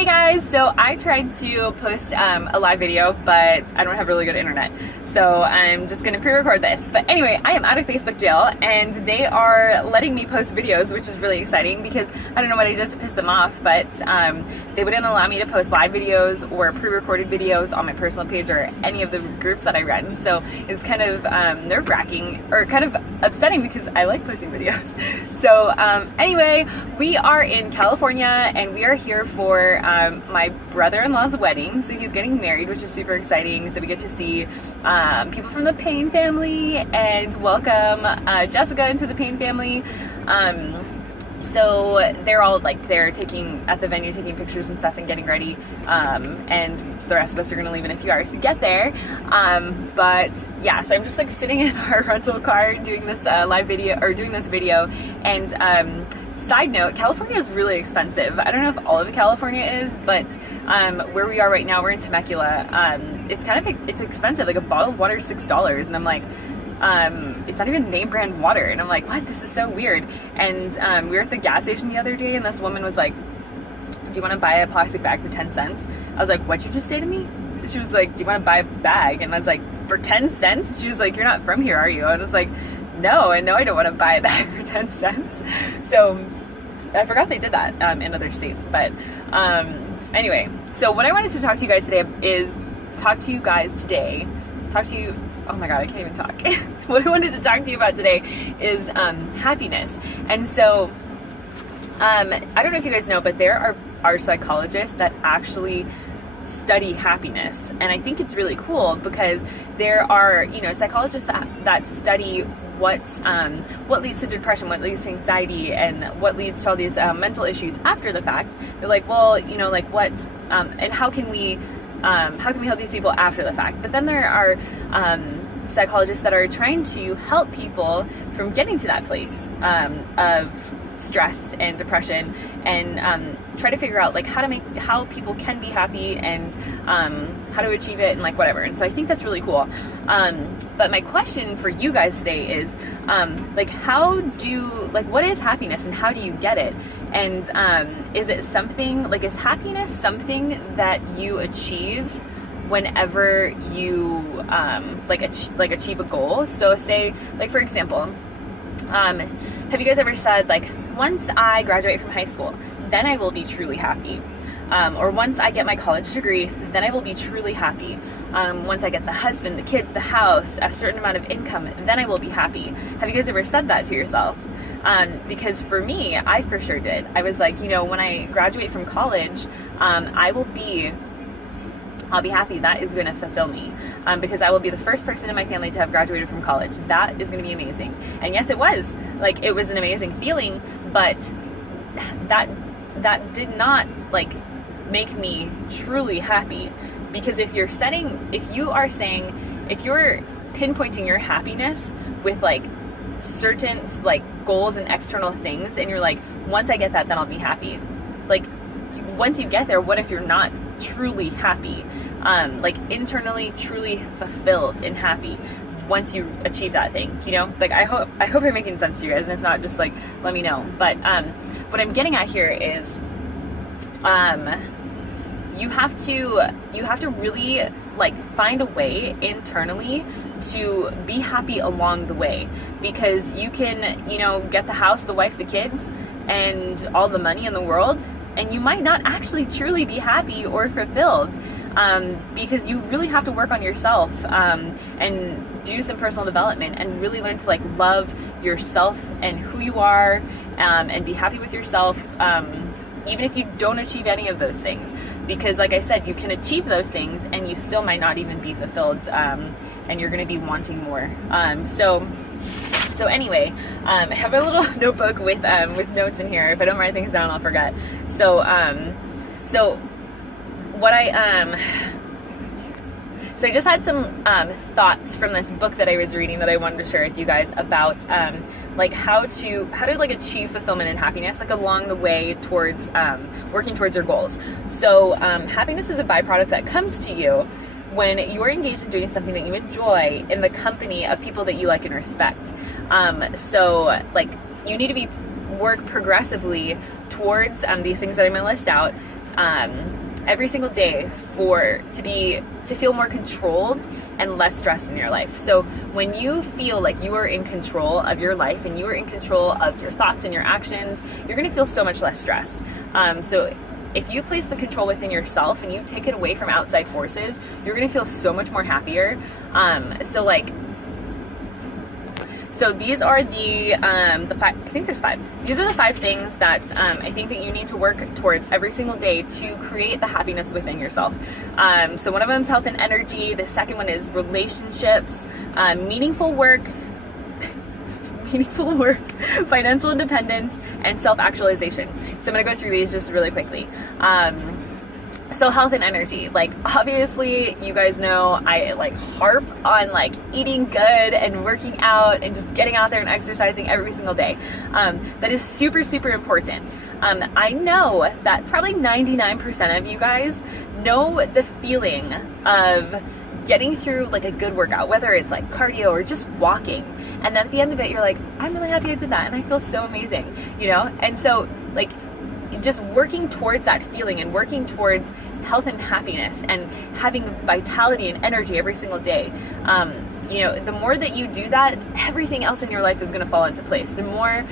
Hey guys, so I tried to post a live video, but I don't have really good internet. So I'm just gonna pre-record this. But anyway, I am out of Facebook jail and they are letting me post videos, which is really exciting because I don't know what I did to piss them off, but they wouldn't allow me to post live videos or pre-recorded videos on my personal page or any of the groups that I run. So it's kind of nerve-wracking or kind of upsetting because I like posting videos. So anyway, we are in California and we are here for my brother-in-law's wedding. So he's getting married, which is super exciting. So we get to see people from the Payne family and welcome Jessica into the Payne family. So they're all like they're taking at the venue, taking pictures and stuff and getting ready. And the rest of us are gonna leave in a few hours to get there. But yeah, so I'm just like sitting in our rental car doing this live video or doing this video. And side note, California is really expensive. I don't know if all of California is, but where we are right now, we're in Temecula. It's expensive. Like a bottle of water is $6, and I'm like, it's not even name brand water, and I'm like, what? This is so weird. And we were at the gas station the other day, and this woman was like, "Do you want to buy a plastic bag for 10 cents?" I was like, "What'd you just say to me?" She was like, "Do you want to buy a bag?" And I was like, "For 10 cents?" She was like, "You're not from here, are you?" And I was like, no, I don't want to buy a bag for 10 cents. So I forgot they did that in other states. But anyway, so what I wanted to talk to you guys today is oh my god, I can't even talk. What I wanted to talk to you about today is happiness. And so I don't know if you guys know, but there are psychologists that actually study happiness, and I think it's really cool because there are psychologists that study what leads to depression, what leads to anxiety, and what leads to all these mental issues after the fact. They're like, well, what and how can we help these people after the fact? But then there are psychologists that are trying to help people from getting to that place of stress and depression, and try to figure out like how people can be happy and how to achieve it and like whatever. And so I think that's really cool. But my question for you guys today is what is happiness and how do you get it? And is happiness something that you achieve whenever you achieve a goal? So say, like, for example, have you guys ever said, like, once I graduate from high school, then I will be truly happy? Or once I get my college degree, then I will be truly happy. Once I get the husband, the kids, the house, a certain amount of income, then I will be happy. Have you guys ever said that to yourself? Because for me, I for sure did. I was like, when I graduate from college, I'll be happy. That is going to fulfill me, because I will be the first person in my family to have graduated from college. That is going to be amazing. And yes, it was. Like, it was an amazing feeling, but that did not make me truly happy. Because if you're pinpointing your happiness with certain goals and external things, and you're like, once I get that, then I'll be happy. Like, once you get there, what if you're not truly happy, internally truly fulfilled and happy once you achieve that thing? I hope I'm making sense to you guys, and if not, just let me know. But what I'm getting at here is you have to really find a way internally to be happy along the way, because you can get the house, the wife, the kids, and all the money in the world, and you might not actually truly be happy or fulfilled, because you really have to work on yourself and do some personal development and really learn to love yourself and who you are, and be happy with yourself, even if you don't achieve any of those things. Because like I said, you can achieve those things and you still might not even be fulfilled, and you're going to be wanting more. So anyway, I have a little notebook with notes in here. If I don't write things down, I'll forget. So I just had some thoughts from this book that I was reading that I wanted to share with you guys about how to achieve fulfillment and happiness along the way towards working towards your goals. So happiness is a byproduct that comes to you when you're engaged in doing something that you enjoy in the company of people that you like and respect. You need to work progressively towards these things that I'm going to list out every single day to feel more controlled and less stressed in your life. So when you feel like you are in control of your life and you are in control of your thoughts and your actions, you're going to feel so much less stressed. So if you place the control within yourself and you take it away from outside forces, you're going to feel so much more happier. So these are the 5, I think there's 5. These are the 5 things that I think that you need to work towards every single day to create the happiness within yourself. So one of them is health and energy. The second one is relationships, meaningful work, financial independence, and self-actualization. So I'm gonna go through these just really quickly. So health and energy, like obviously you guys know I like harp on like eating good and working out and just getting out there and exercising every single day. That is super, super important. I know that probably 99% of you guys know the feeling of getting through like a good workout, whether it's like cardio or just walking. And then at the end of it, you're like, I'm really happy I did that and I feel so amazing, you know? And so like just working towards that feeling and working towards health and happiness and having vitality and energy every single day. You know, the more that you do that, everything else in your life is going to fall into place. The more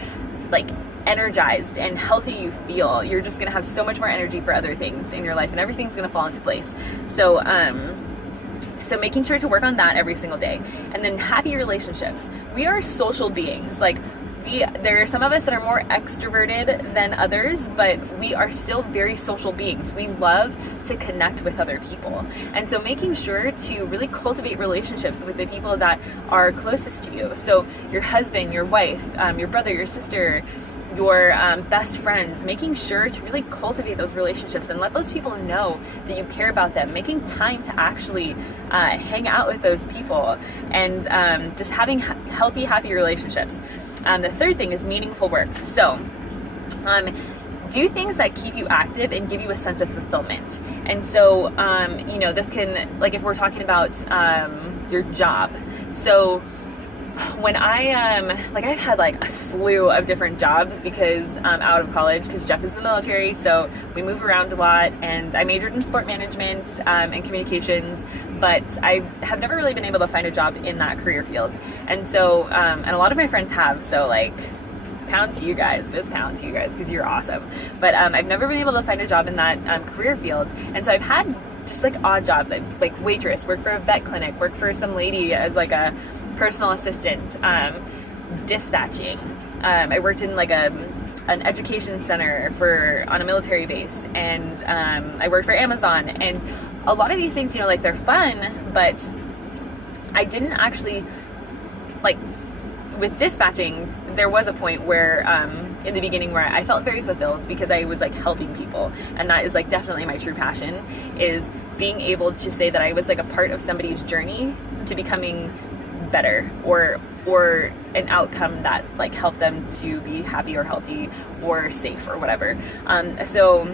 like energized and healthy you feel, you're just going to have so much more energy for other things in your life and everything's going to fall into place. So, so making sure to work on that every single day. And then happy relationships. We are social beings. Like there are some of us that are more extroverted than others, but we are still very social beings. We love to connect with other people. And so making sure to really cultivate relationships with the people that are closest to you. So your husband, your wife, your brother, your sister, your best friends, making sure to really cultivate those relationships and let those people know that you care about them, making time to actually hang out with those people, and just having healthy, happy relationships. The third thing is meaningful work. So do things that keep you active and give you a sense of fulfillment. And so, you know, this can, like if we're talking about your job. So when I've had like a slew of different jobs because out of college, because Jeff is in the military, so we move around a lot, and I majored in sport management and communications, but I have never really been able to find a job in that career field. And so, and a lot of my friends have, so like pound to you guys, fist pound to you guys, because you're awesome. But I've never been able to find a job in that career field. And so I've had just like odd jobs. I've like waitress, worked for a vet clinic, worked for some lady as like a personal assistant, dispatching. I worked in like an education center on a military base, and I worked for Amazon. And a lot of these things, you know, like they're fun, but I didn't actually, like with dispatching, there was a point where in the beginning where I felt very fulfilled because I was like helping people, and that is like definitely my true passion, is being able to say that I was like a part of somebody's journey to becoming better, or an outcome that like helped them to be happy or healthy or safe or whatever. So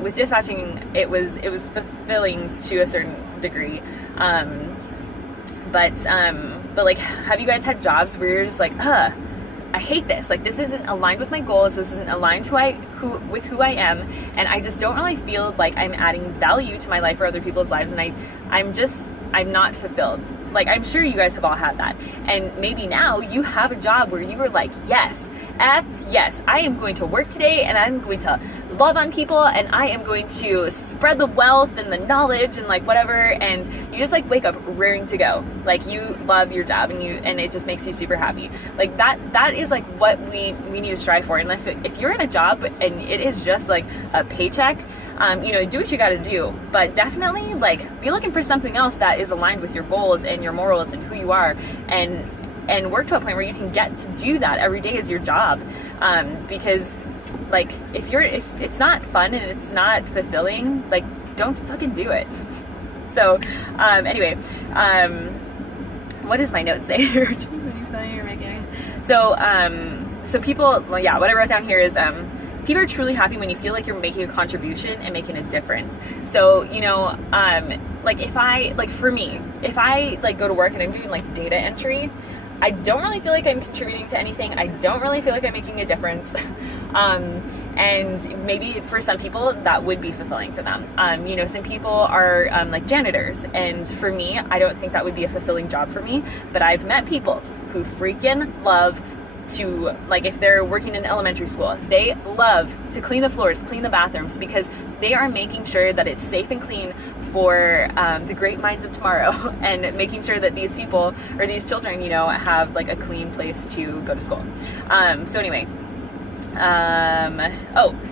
with dispatching, it was fulfilling to a certain degree. But like, have you guys had jobs where you're just like, I hate this. Like, this isn't aligned with my goals. This isn't aligned with who I am, and I just don't really feel like I'm adding value to my life or other people's lives, and I'm not fulfilled. Like, I'm sure you guys have all had that. And maybe now you have a job where you were like, yes, I am going to work today, and I'm going to love on people, and I am going to spread the wealth and the knowledge and like whatever. And you just like wake up raring to go. Like, you love your job, and it just makes you super happy. Like that is like what we need to strive for. And if you're in a job and it is just like a paycheck, you know, do what you got to do, but definitely like be looking for something else that is aligned with your goals and your morals and who you are, and work to a point where you can get to do that every day as your job. Because like if it's not fun and it's not fulfilling, like don't fucking do it. So anyway, what does my note say? So people, well, yeah, what I wrote down here is people are truly happy when you feel like you're making a contribution and making a difference. So, you know, like if I like go to work and I'm doing like data entry, I don't really feel like I'm contributing to anything. I don't really feel like I'm making a difference. And maybe for some people that would be fulfilling for them. You know, some people are like janitors, and for me, I don't think that would be a fulfilling job for me, but I've met people who freaking love to, like, if they're working in elementary school, they love to clean the floors, clean the bathrooms, because they are making sure that it's safe and clean for the great minds of tomorrow, and making sure that these people, or these children, you know, have like a clean place to go to school. So anyway,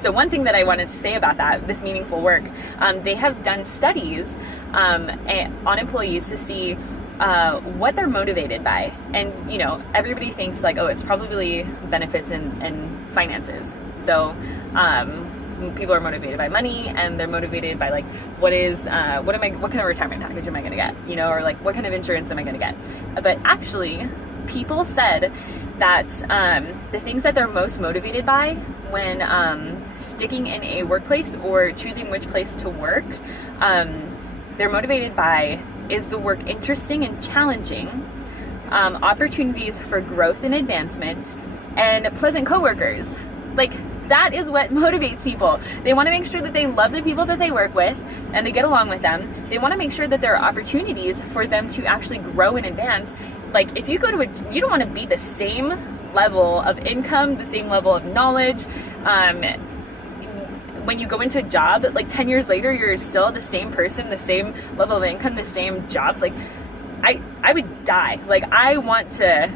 so one thing that I wanted to say about that, this meaningful work, they have done studies on employees to see what they're motivated by. And, you know, everybody thinks like, oh, it's probably benefits and finances. So people are motivated by money, and they're motivated by like, what kind of retirement package am I going to get, you know, or like what kind of insurance am I going to get? But actually, people said that the things that they're most motivated by when sticking in a workplace or choosing which place to work, they're motivated by, is the work interesting and challenging, opportunities for growth and advancement, and pleasant coworkers. Like, that is what motivates people. They want to make sure that they love the people that they work with and they get along with them. They want to make sure that there are opportunities for them to actually grow and advance. Like, if you go to you don't want to be the same level of income, the same level of knowledge. When you go into a job, like 10 years later, you're still the same person, the same level of income, the same jobs. Like, I would die. Like, I want to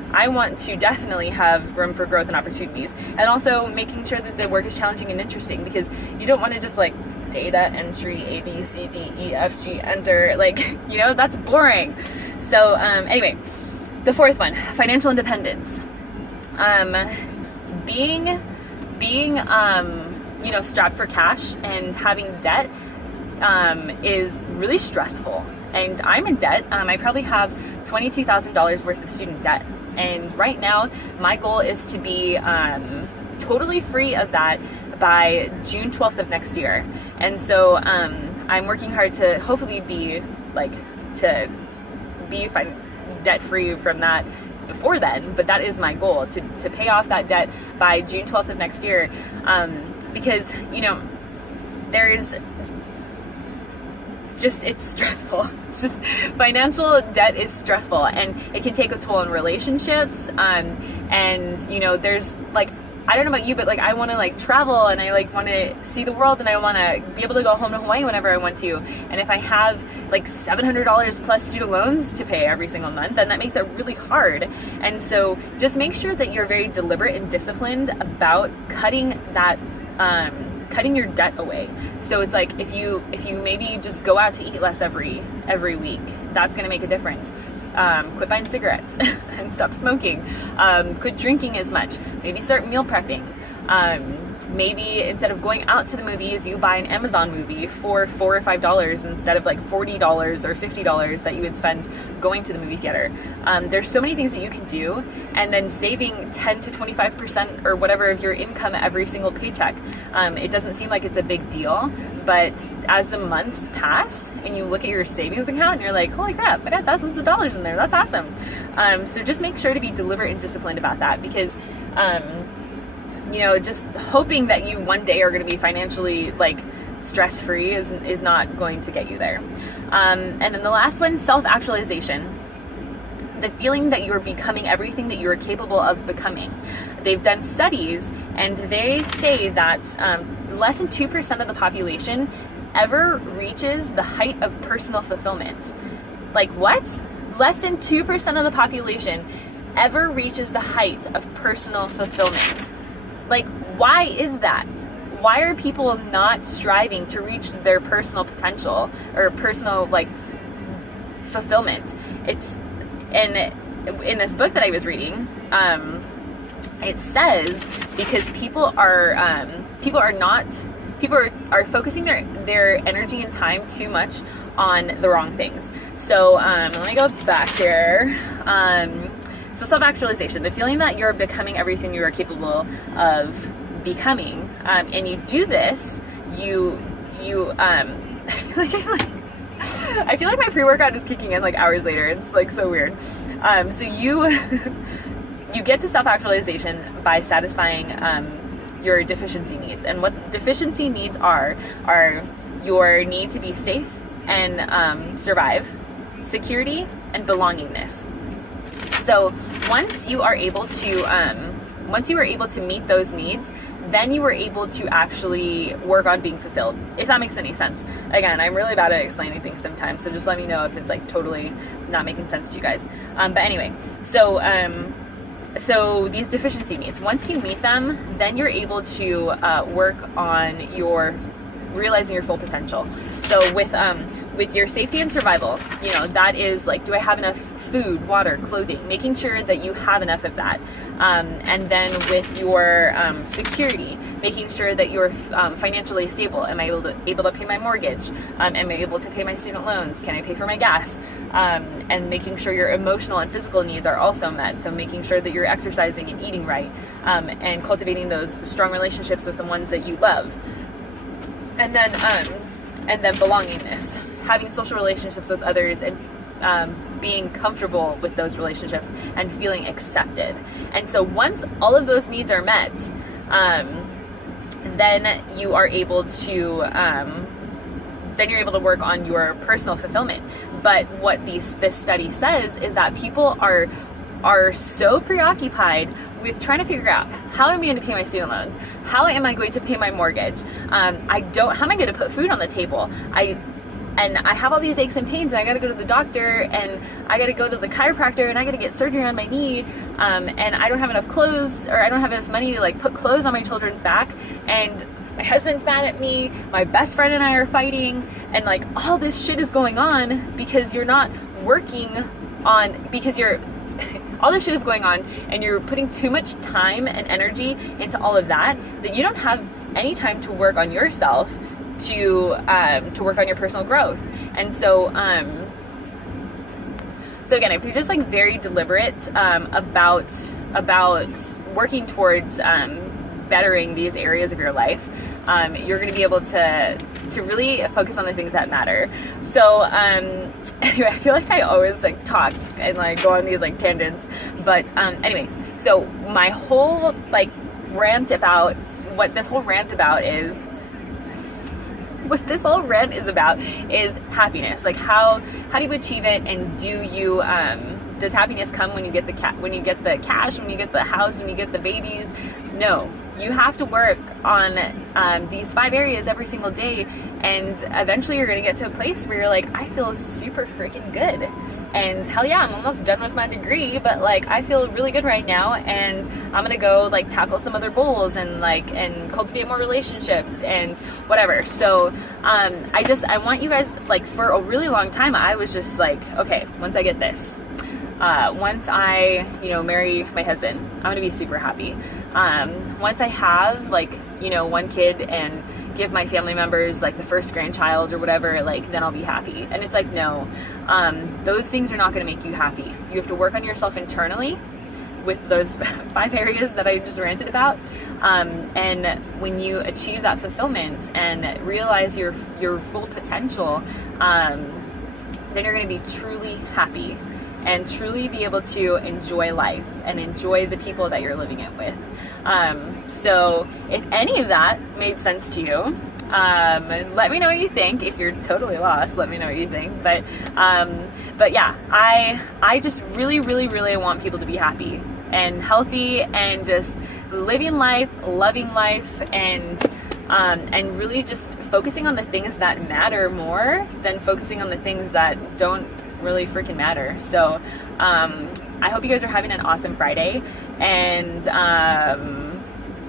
definitely have room for growth and opportunities, and also making sure that the work is challenging and interesting, because you don't want to just like data entry, A, B, C, D, E, F, G, enter, like, you know, that's boring. So anyway, the fourth one, financial independence. Being you know, strapped for cash and having debt is really stressful. And I'm in debt. I probably have $22,000 worth of student debt. And right now, my goal is to be totally free of that by June 12th of next year. And so I'm working hard to hopefully be debt free from that before then. But that is my goal, to pay off that debt by June 12th of next year. Because, you know, it's stressful. Just financial debt is stressful, and it can take a toll on relationships. And, you know, there's like, I don't know about you, but like, I want to like travel, and I like want to see the world, and I want to be able to go home to Hawaii whenever I want to. And if I have like $700 plus student loans to pay every single month, then that makes it really hard. And so just make sure that you're very deliberate and disciplined about cutting your debt away. So it's like, if you maybe just go out to eat less every week, that's going to make a difference. Quit buying cigarettes and stop smoking. Quit drinking as much. Maybe start meal prepping. Maybe instead of going out to the movies, you buy an Amazon movie for $4 or $5 instead of like $40 or $50 that you would spend going to the movie theater. There's so many things that you can do, and then saving 10 to 25% or whatever of your income every single paycheck. It doesn't seem like it's a big deal, but as the months pass and you look at your savings account and you're like, holy crap, I got thousands of dollars in there. That's awesome. So just make sure to be deliberate and disciplined about that, because you know, just hoping that you one day are going to be financially like stress-free is not going to get you there. And then the last one, self-actualization. The feeling that you're becoming everything that you're capable of becoming. They've done studies, and they say that less than 2% of the population ever reaches the height of personal fulfillment. Like, what? Less than 2% of the population ever reaches the height of personal fulfillment. Like, why is that? Why are people not striving to reach their personal potential or personal like fulfillment? And in this book that I was reading, it says because people are focusing their energy and time too much on the wrong things. So let me go back here. So self-actualization, the feeling that you're becoming everything you are capable of becoming, and you do this, I feel like my pre-workout is kicking in like hours later. It's like so weird. So you get to self-actualization by satisfying your deficiency needs. And what deficiency needs are your need to be safe and survive, security, and belongingness. So once you are able to meet those needs, then you are able to actually work on being fulfilled, if that makes any sense. Again, I'm really bad at explaining things sometimes, so just let me know if it's like totally not making sense to you guys. But anyway, so these deficiency needs, once you meet them, then you're able to work on realizing your full potential. So with your safety and survival, you know, that is like, do I have enough food, water, clothing, making sure that you have enough of that. And then with your security, making sure that you're financially stable. Am I able to pay my mortgage? Am I able to pay my student loans? Can I pay for my gas? And making sure your emotional and physical needs are also met. So making sure that you're exercising and eating right, and cultivating those strong relationships with the ones that you love. And then belongingness, having social relationships with others, and being comfortable with those relationships and feeling accepted. And so once all of those needs are met, then you are able to work on your personal fulfillment. But what this study says is that people are so preoccupied with trying to figure out, how am I going to pay my student loans? How am I going to pay my mortgage? How am I going to put food on the table? And I have all these aches and pains, and I got to go to the doctor, and I got to go to the chiropractor, and I got to get surgery on my knee, and I don't have enough clothes, or I don't have enough money to like put clothes on my children's back, and my husband's mad at me, my best friend and I are fighting, and like all this shit is going on because you're not working on, all this shit is going on, and you're putting too much time and energy into all of that you don't have any time to work on yourself, to work on your personal growth. And so again, if you're just like very deliberate about working towards bettering these areas of your life, you're going to be able to really focus on the things that matter. So anyway, I feel like I always like talk and like go on these like tangents, but anyway, so my whole like rant about what this whole rant is about is happiness. Like how do you achieve it, and do you does happiness come when you get the cash, when you get the house, when you get the babies? No, you have to work on these 5 areas every single day, and eventually you're going to get to a place where you're like, I feel super freaking good. And hell yeah, I'm almost done with my degree, but like I feel really good right now, and I'm gonna go like tackle some other goals and cultivate more relationships and whatever. So I want you guys, like, for a really long time I was just like, okay, once I get this, once I marry my husband, I'm gonna be super happy. Once I have like 1 kid and give my family members like the first grandchild or whatever, like then I'll be happy. And it's like, no, those things are not going to make you happy. You have to work on yourself internally with those 5 areas that I just ranted about. And when you achieve that fulfillment and realize your full potential, then you're going to be truly happy and truly be able to enjoy life and enjoy the people that you're living it with. So if any of that made sense to you, let me know what you think. If you're totally lost, let me know what you think. But yeah, I just really, really, really want people to be happy and healthy and just living life, loving life, and really just focusing on the things that matter more than focusing on the things that don't really freaking matter. So I hope you guys are having an awesome Friday, and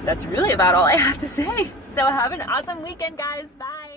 that's really about all I have to say. So have an awesome weekend, guys. Bye.